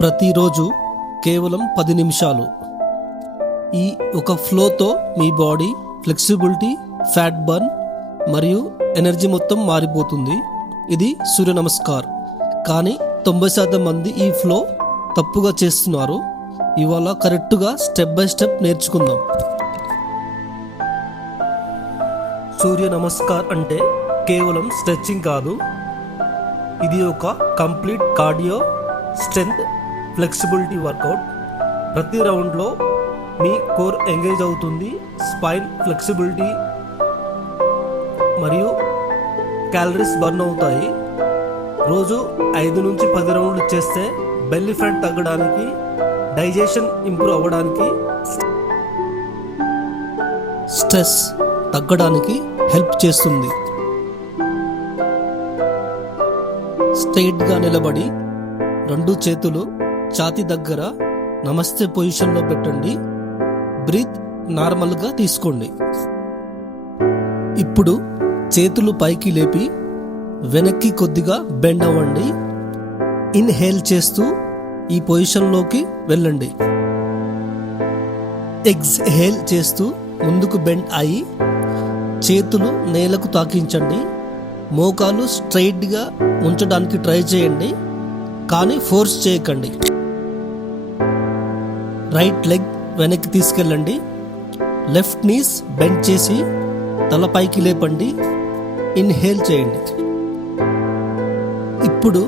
ప్రతిరోజు కేవలం 10 నిమిషాలు ఈ ఒక ఫ్లోతో మీ బాడీ ఫ్లెక్సిబిలిటీ, ఫ్యాట్ బర్న్ మరియు ఎనర్జీ మొత్తం మారిపోతుంది. ఇది సూర్య నమస్కార్. కానీ 90% మంది ఈ ఫ్లో తప్పుగా చేస్తున్నారు. ఇవాళ కరెక్ట్గా స్టెప్ బై స్టెప్ నేర్చుకుందాం. సూర్య నమస్కార్ అంటే కేవలం స్ట్రెచ్చింగ్ కాదు, ఇది ఒక complete cardio, strength, flexibility workout. ప్రతి రౌండ్లో మీ కోర్ ఎంగేజ్ అవుతుంది, స్పైన్ ఫ్లెక్సిబిలిటీ మరియు క్యాలరీస్ బర్న్ అవుతాయి. రోజు 5 నుంచి 10 రౌండ్లు చేస్తే బెల్లీ ఫ్యాట్ తగ్గడానికి, డైజెషన్ ఇంప్రూవ్ అవ్వడానికి, స్ట్రెస్ తగ్గడానికి హెల్ప్ చేస్తుంది. స్ట్రైట్గా నిలబడి 2 చేతులు ఛాతీ దగ్గర నమస్తే పొజిషన్లో పెట్టండి. బ్రీత్ నార్మల్గా తీసుకోండి. ఇప్పుడు చేతులు పైకి లేపి వెనక్కి కొద్దిగా బెండ్ అవ్వండి. ఇన్హేల్ చేస్తూ ఈ పొజిషన్లోకి వెళ్ళండి. ఎక్స్హేల్ చేస్తూ ముందుకు బెండ్ అయ్యి చేతులు నేలకు తాకించండి. మోకాలు స్ట్రైట్గా ఉంచడానికి ట్రై చేయండి, కానీ ఫోర్స్ చేయకండి. రైట్ లెగ్ వెనక్కి తీసుకెళ్ళండి. లెఫ్ట్ నీస్ బెండ్ చేసి తల పైకి లేపండి. ఇన్హేల్ చేయండి. ఇప్పుడు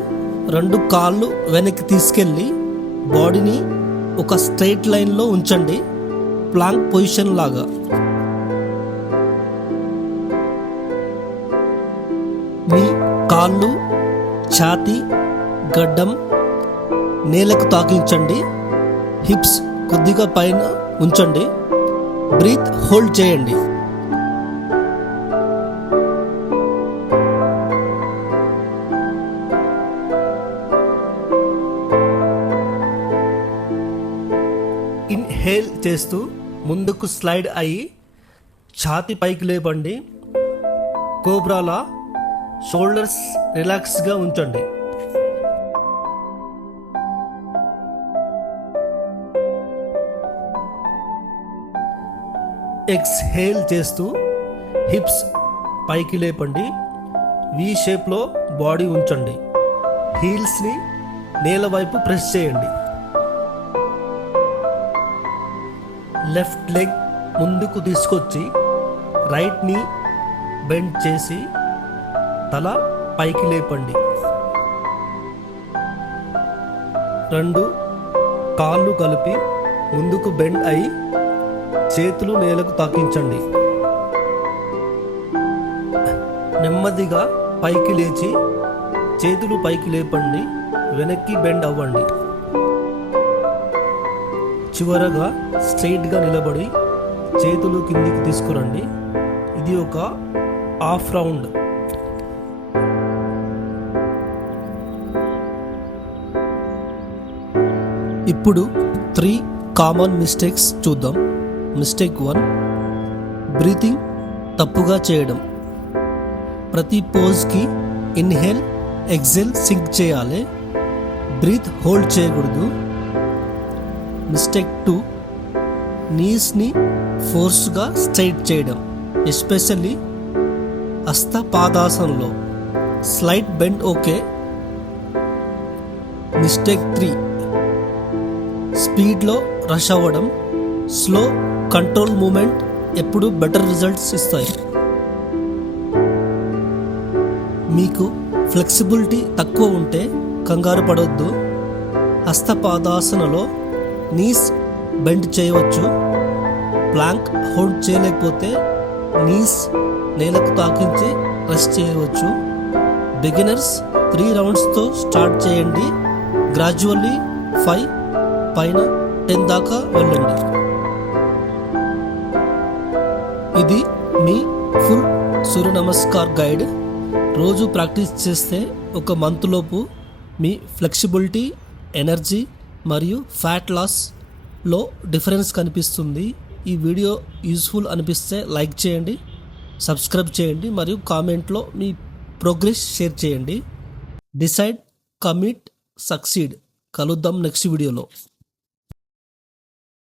2 కాళ్ళు వెనక్కి తీసుకెళ్ళి బాడీని ఒక స్ట్రైట్ లైన్లో ఉంచండి, ప్లాంక్ పొజిషన్ లాగా. మీ కాళ్ళు, ఛాతీ, గడ్డం నేలకు తాకించండి. హిప్స్ కొద్దిగా పైన ఉంచండి. బ్రీత్ హోల్డ్ చేయండి. ఇన్హేల్ చేస్తూ ముందుకు స్లైడ్ అయ్యి ఛాతీ పైకి లేపండి. కోబ్రాలా షోల్డర్స్ రిలాక్స్గా ఉంచండి. ఎక్స్హేల్ చేస్తూ హిప్స్ పైకి లేపండి. వి షేప్లో బాడీ ఉంచండి. హీల్స్ని నేల వైపు ప్రెస్ చేయండి. లెఫ్ట్ లెగ్ ముందుకు తీసుకొచ్చి రైట్ ని బెండ్ చేసి తల పైకి లేపండి. 2 కాళ్ళు కలిపి ముందుకు బెండ్ అయి చేతులు నేలకు తాకించండి. నెమ్మదిగా పైకి లేచి చేతులు పైకి లేపండి. వెనక్కి బెండ్ అవ్వండి. చివరగా స్ట్రైట్గా నిలబడి చేతులు కిందికి తీసుకురండి. ఇది ఒక హాఫ్ రౌండ్. ఇప్పుడు 3 కామన్ మిస్టేక్స్ చూద్దాం. మిస్టేక్ 1, బ్రీతింగ్ తప్పుగా చేయడం. ప్రతి పోజ్కి ఇన్హేల్, ఎక్సెల్ సింక్ చేయాలి, బ్రీత్ హోల్డ్ చేయకూడదు. మిస్టేక్ 2, నీస్ని ఫోర్స్గా స్ట్రైట్ చేయడం, ఎస్పెషల్లీ హస్తపాదాసనంలో. Slight bend okay. మిస్టేక్ 3, స్పీడ్లో రష్ అవ్వడం. స్లో కంట్రోల్ మూమెంట్ ఎప్పుడు బెటర్ రిజల్ట్స్ ఇస్తాయి. మీకు ఫ్లెక్సిబిలిటీ తక్కువ ఉంటే కంగారు పడవద్దు. హస్తపాదాసనలో నీస్ బెండ్ చేయవచ్చు. ప్లాంక్ హోల్డ్ చేయలేకపోతే నీస్ నేలకు తాకించి రెస్ట్ చేయవచ్చు. బిగినర్స్ 3 రౌండ్స్తో స్టార్ట్ చేయండి. గ్రాడ్యువల్లీ 5 పైన 10 దాకా వెళ్ళండి. ఇది మీ ఫుల్ సూర్య నమస్కార్ గైడ్. రోజు ప్రాక్టీస్ చేస్తే ఒక మంత్ లోపు మీ ఫ్లెక్సిబిలిటీ, ఎనర్జీ మరియు ఫ్యాట్ లాస్లో డిఫరెన్స్ కనిపిస్తుంది. ఈ వీడియో యూస్ఫుల్ అనిపిస్తే లైక్ చేయండి, సబ్స్క్రైబ్ చేయండి మరియు కామెంట్లో మీ ప్రోగ్రెస్ షేర్ చేయండి. Decide, commit, succeed. కలుద్దాం నెక్స్ట్ వీడియోలో.